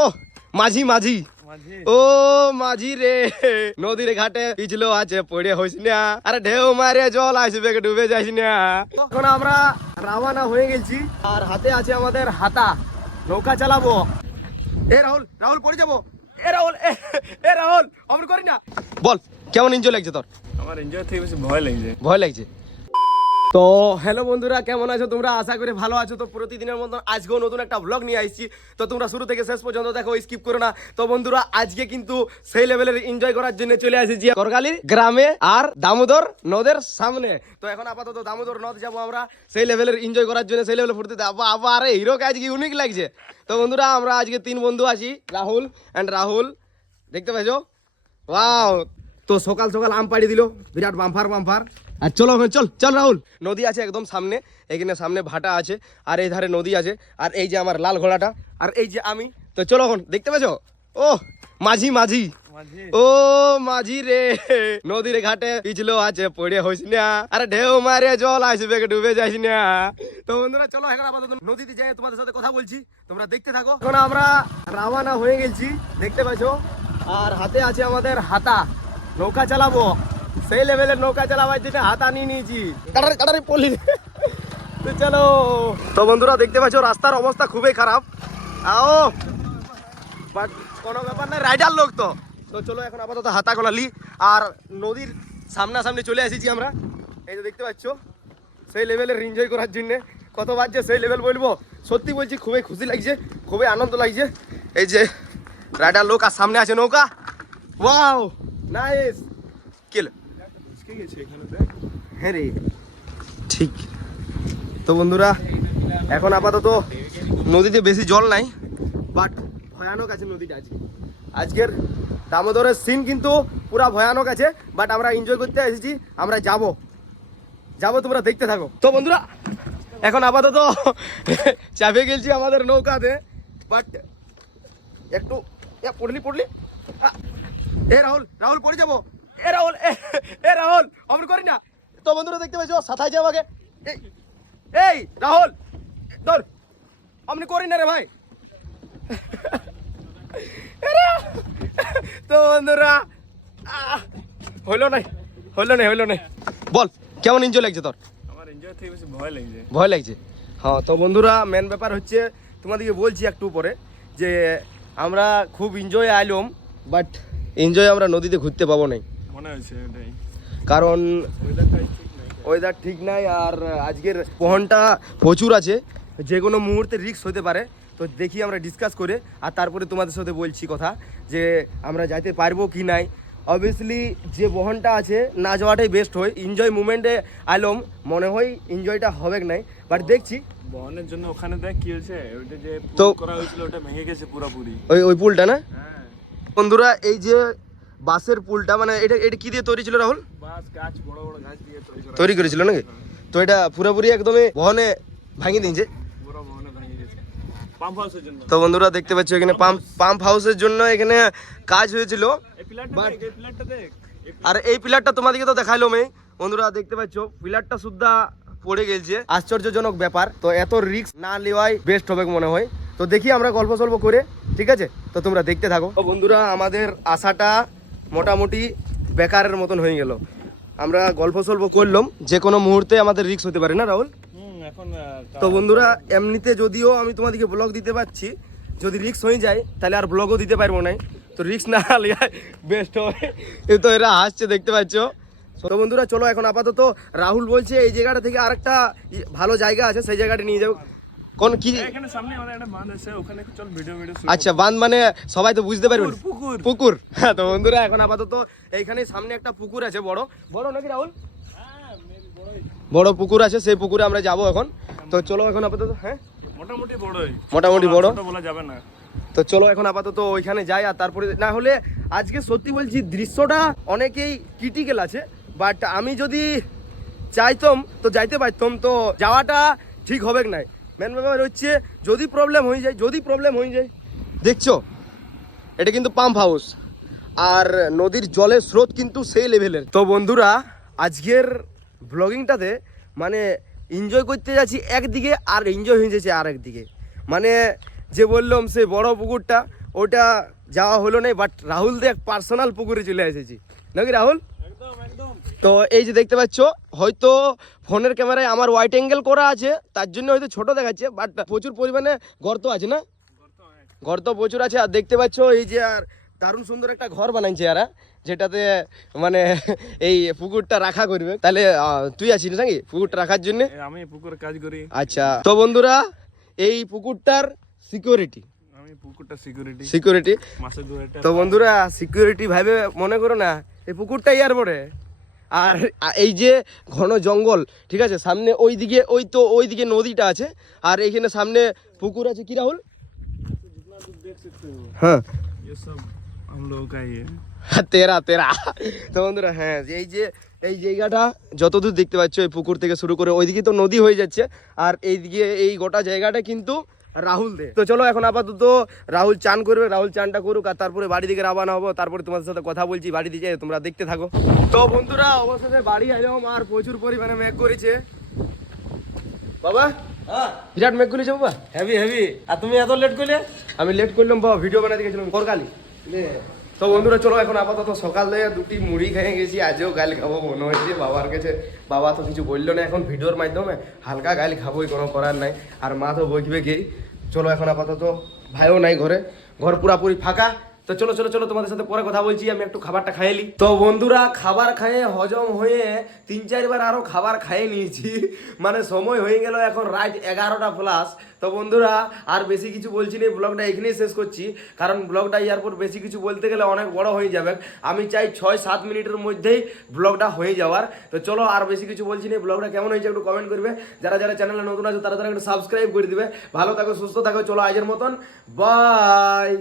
ও মাঝি মাঝি ও মাঝি রে নদীর ঘাটে পিছলো আছে পড়ে হইস না আরে ঢেউ মারে জল আসবে ডুবে যাইস না। এখন আমরা রওনা হয়ে গেছি আর হাতে আছে আমাদের হাতা, নৌকা চালাবো। এ রাহুল রাহুল পড়ে যাবো। এ রাহুল এ রাহুল অমন করি না। বল কেমন এনজয় লাগছে তোর? আমার এনজয় থেকে বেশি ভয় লাগছে। ভয় লাগছে। তো হ্যালো বন্ধুরা, কেমন আছো তোমরা? আশা করি ভালো আছো। তো প্রতিদিনের মতন আজকেও নতুন একটা ব্লগ নিয়ে আসছি, তো তোমরা শুরু থেকে শেষ পর্যন্ত দেখো, স্কিপ করো না। তো বন্ধুরা আজকে কিন্তু সেই লেভেলের এনজয় করার জন্য চলে এসেছি করগালির গ্রামে আর দামোদর নদের সামনে। তো এখন আপাতত দামোদর নদ যাবো আমরা সেই লেভেলের এনজয় করার জন্য, সেই লেভেলের ফুর্তিতে। আবার হিরো আজকে ইউনিক লাগছে। তো বন্ধুরা আমরা আজকে 3 বন্ধু আছি, রাহুল অ্যান্ড রাহুল, দেখতে পাইছো? ওয়াও। তো সকাল সকাল আম পাড়ি দিল, বিরাট বাম্পার বাম্পার। আর চলো চল চল রাহুল, নদী আছে একদম সামনে, এখানে সামনে ভাটা আছে আর এই ধারে নদী আছে, আর এই যে আমার লাল ঘোড়াটা আর এই যে আমি। তো চলো এখন, দেখতে পাচ্ছ? ও মাঝি মাঝি ও মাঝি রে নদীর ঘাটে পিছলো আছে পড়ে হইস না আরে ঢেউ মারে জল আসবে ডুবে যাইস না। তো বন্ধুরা চলো এখন আপাতত নদীতে যাই, তোমাদের সাথে কথা বলছি, তোমরা দেখতে থাকো। এখন আমরা রওনা হয়ে গেছি, দেখতে পাচ্ছ, আর হাতে আছে আমাদের হাতা, নৌকা চালাবো। সেই লেভেলের নৌকা চালাবার জন্য হাতা নিয়ে নিয়েছি। কাটারি পড়লি। তো চলো। তো বন্ধুরা দেখতে পাচ্ছ রাস্তার অবস্থা খুবই খারাপ, আও বাট কোনো ব্যাপার নাই, রাইডার লোক তো। তো চলো এখন আপাতত হাতা গোলালি আর নদীর সামনাসামনি চলে এসেছি আমরা। এই যে দেখতে পাচ্ছ সেই লেভেলের এনজয় করার জন্য। কত বাজছে সেই লেভেল বলবো, সত্যি বলছি খুবই খুশি লাগছে, খুবই আনন্দ লাগছে। এই যে রাইডার লোক আর সামনে আছে নৌকা। Wow nice. কেল হ্যাঁ রে, ঠিক। তো বন্ধুরা এখন আপাতত নদীতে বেশি জল নাই, বাট ভয়ানক আছে নদীটা আজকে। আজকের দামোদরের সিন কিন্তু পুরা ভয়ানক আছে, বাট আমরা এনজয় করতে এসেছি, আমরা যাব, তোমরা দেখতে থাকো। তো বন্ধুরা এখন আপাতত চাপে গেছি আমাদের নৌকাতে, বাট একটু পড়লি এ রাহুল রাহুল পড়ে যাবো। এ রাহুল এ রাহুল অমন করি না। তো বন্ধুরা দেখতে পাচ্ছ সাথায় যাও আগে। এই রাহুল ধর, অমনি করি না রে ভাই। তো বন্ধুরা হইলো নাই। বল কেমন এনজয় লাগছে তোর? আমার এনজয় থেকে বেশি ভয় লাগছে। ভয় লাগছে। হ্যাঁ তো বন্ধুরা মেন ব্যাপার হচ্ছে, তোমাদেরকে বলছি একটু পরে, যে আমরা খুব এনজয় আইলাম, বাট এনজয় আমরা নদীতে ঘুরতে পাবো নাই মনে হয়েছে এটাই, কারণ ওয়েদার ঠিক নাই আর আজকের পহনটা প্রচুর আছে, যে কোনো মুহূর্তে রিস্ক হতে পারে। তো দেখি আমরা ডিসকাস করে আর তারপরে তোমাদের সাথে বলছি কথা, যে আমরা যাইতে পারবো কি নাই। অবভিয়াসলি যে বহনটা আছে না যাওয়াটাই বেস্ট হয়। এনজয় মুভমেন্টে আইলাম, মনে হয় এনজয়টা হবে নাই, বাট দেখছি। বহনের জন্য ওখানে দেখ কি হয়েছে, ওইটা যে তো করা হয়েছিল ওটা ভেঙে গেছে পুরোপুরি। ওই পুলটা না? হ্যাঁ বন্ধুরা এই যে বাঁশের পুলটা, মানে এটা কি দিয়ে তৈরি ছিল রাহুল? বাস গাছ, বড় বড় গাছ দিয়ে তৈরি করেছিল নাকি? তো এটা পুরোপুরি একদমই বহনে ভাঙি দিয়েছে পুরো বহনে ভেঙে গেছে পাম্প হাউসের জন্য। তো বন্ধুরা দেখতে পাচ্ছ এখানে পাম্প হাউসের জন্য এখানে কাজ হয়েছিল। এই পিলারটা দেখ, আর এই পিলারটা তোমাদেরকে তো দেখাইলো মেয়ে। বন্ধুরা দেখতে পাচ্ছ পিলারটা সুদ্ধা পড়ে গেছে, আশ্চর্যজনক ব্যাপার। তো এত রিস্ক না নেওয়াই বেস্ট হবে মনে হয়। তো দেখি আমরা গল্প সল্প করে, ঠিক আছে? তো তোমরা দেখতে থাকো। তো বন্ধুরা আমাদের আশাটা মোটামুটি বেকারের মতন হয়ে গেল। আমরা গল্প সল্প করলাম, যে কোনো মুহূর্তে আমাদের রিস্ক হতে পারে না রাহুল? এখন তো বন্ধুরা এমনিতে যদিও আমি তোমাদেরকে ব্লগ দিতে পারছি, যদি রিস্ক হয়ে যায় তাহলে আর ব্লগও দিতে পারবো না। তো রিস্ক না হলে বেস্ট হবে। তো এরা হাসছে দেখতে পাচ্ছ। তো বন্ধুরা চলো এখন আপাতত রাহুল বলছে এই জায়গাটা থেকে আরেকটা ভালো জায়গা আছে, সেই জায়গাটা নিয়ে যাও। কোন কি? এখানে সামনে আমাদের একটা বাঁধ আছে, ওখানে চল ভিডিও আচ্ছা বাঁধ মানে সবাই তো বুঝতে পারবে, পুকুর। হ্যাঁ তো বন্ধুরা এখন আপাতত এইখানে সামনে একটা পুকুর আছে, বড় নাকি রাহুল? বড় পুকুর আছে, সেই পুকুরে আমরা যাব এখন। তো চলো এখন আপাতত, হ্যাঁ মোটামুটি বড় বলা যাবে না। তো চলো এখন আপাতত ওইখানে যাই, আর তারপরে না হলে আজকে সত্যি বলছি দৃশ্যটা অনেকেই ক্রিটিক্যাল আছে, বাট আমি যদি চাইতাম তো যাইতে পারতাম, তো যাওয়াটা ঠিক হবে না। মেন ব্যাপার হচ্ছে যদি প্রবলেম হয়ে যায়, দেখছো এটা কিন্তু পাম্প হাউস আর নদীর জলের স্রোত কিন্তু সেই লেভেলের। তো বন্ধুরা আজকের ব্লগিংটাতে মানে এনজয় করতে যাচ্ছি একদিকে, আর এনজয় হয়ে যাচ্ছে আর একদিকে। মানে যে বললাম সেই বড় পুকুরটা, ওটা যাওয়া হলো না, বাট রাহুল দিয়ে পার্সোনাল পুকুরে চলে এসেছি নাকি রাহুল? একদম একদম। তো এই যে দেখতে পাচ্ছ, হয়তো ফোনের ক্যামেরায় আমার ওয়াইড অ্যাঙ্গেল করা আছে, তার জন্য হয়তো ছোট দেখাচ্ছে, বাট প্রচুর পরিমাণে গর্ত আছে না, গর্ত প্রচুর আছে। আর দেখতে পাচ্ছ এই যে আর দারুণ সুন্দর একটা ঘর বানাইছে এরা, যেটাতে মানে এই পুকুরটা রাখা করবে। তাহলে তুই আছিস নাকি পুকুরটা রাখার জন্য? আমি পুকুরে কাজ করি। আচ্ছা, তো বন্ধুরা এই পুকুরটার সিকিউরিটি আমি পুকুরটা সিকিউরিটি সিকিউরিটি মাসে 2000 টাকা। তো বন্ধুরা সিকিউরিটি ভাবে মনে করো না, এই পুকুরটাই আর পড়ে। আর এই যে ঘন জঙ্গল, ঠিক আছে, সামনে ওইদিকে ওইদিকে নদীটা আছে, আর এইখানে সামনে পুকুর আছে। কি রাহুল? जितना दूर देख सकते हो হ্যাঁ, ये सब हम लोगों का ही है। তেরা তেরা। তো বন্ধুরা হ্যাঁ, এই যে এই জায়গাটা যতদূর দেখতে পাচ্ছ, এই পুকুর থেকে শুরু করে ওইদিকে তো নদী হয়ে যাচ্ছে, আর এইদিকে এই গোটা জায়গাটা কিন্তু রাহুল দে। তো চলো এখন আপাতত রাহুল চান করবে, রাহুল চানটা করুক, আর তারপরে বাড়ি দিকে রওনা হবো। তারপরে তোমাদের সাথে কথা বলছি বাড়ি দিকে, তোমরা দেখতে থাকো। তো বন্ধুরা অবশেষে বাড়ি এলাম, আর প্রচুর পরিমাণে মেঘ করেছে বাবা। হ্যাঁ বিরাট মেঘ করেছে বাবা। Heavy heavy. আর তুমি এত লেট করলে? আমি লেট করলাম বাবা, ভিডিও বানাতে গেছিলাম করকালি। তো বন্ধুরা চলো এখন আপাতত সকালে দুটি মুড়ি খেয়ে গেছি, আজও গাল খাবো মনে হয়েছে বাবার কাছে। বাবা তো কিছু বললো না, এখন ভিডিওর মাধ্যমে হালকা গাল খাবোই, কোনো করার নাই। আর মা তো বইবে কি। চলো এখন আপাতত ভাইও নাই ঘরে, ঘর পুরাপুরি ফাঁকা। তো চলো চলো চলো, তোমাদের সাথে পরে কথা বলছি, আমি একটু খাবারটা খাইয়ে নি। তো বন্ধুরা খাবার খাইয়ে হজম হয়ে 3-4 বার আরো খাবার খাইয়ে নিয়েছি, মানে সময় হয়ে গেল এখন রাত 11টা প্লাস। তো বন্ধুরা আর বেশি কিছু বলছি না, ব্লগটা এখানেই শেষ করছি, কারণ ব্লগটা এরপর বেশি কিছু বলতে গেলে অনেক বড় হয়ে যাবে। আমি চাই 6-7 মিনিটের মধ্যেই ব্লগটা হয়ে যাওয়ার। তো চলো আর বেশি কিছু বলছি না, ব্লগটা কেমন হয়েছে একটু কমেন্ট করবে, যারা যারা চ্যানেলে নতুন আছে তারা তারা একটু সাবস্ক্রাইব করে দিবে। ভালো থাকো, সুস্থ থাকো, চলো আজের মতন বাই।